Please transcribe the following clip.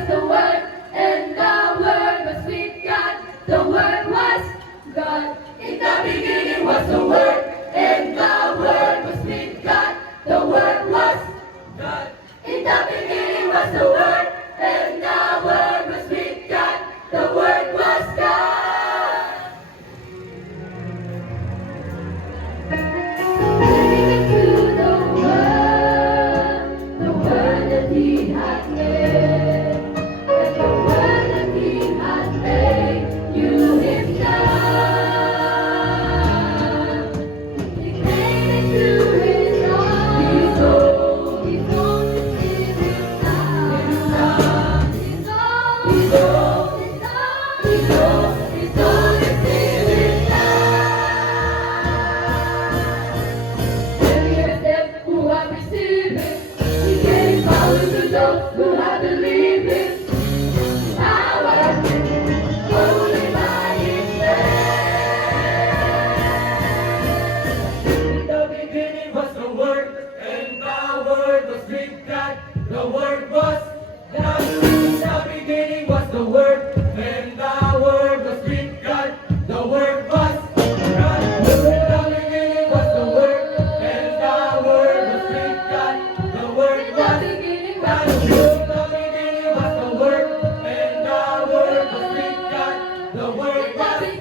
was the Word, and the Word was with God. The Word was God. In the beginning was the Word, and the Word was with God. The Word was God. In the beginning was the Word, and the Word was with God. The Word was God. Bring to the Word that He had made, and the Word that He had made, you Himself. He came into His own, His own Spirit now. His own, His own, His own, His own Spirit now. Every step who have received it, He gave power to those who have believed it. Power, only by His In the beginning was the Word, and the Word was with God. The Word was God. In the beginning was the Word, and the Word was with God. The Word was God. In the beginning was the Word, and the Word was with God. The Word In the was beginning God. was In the beginning was the Word, and the Word was with God. The Word In the was beginning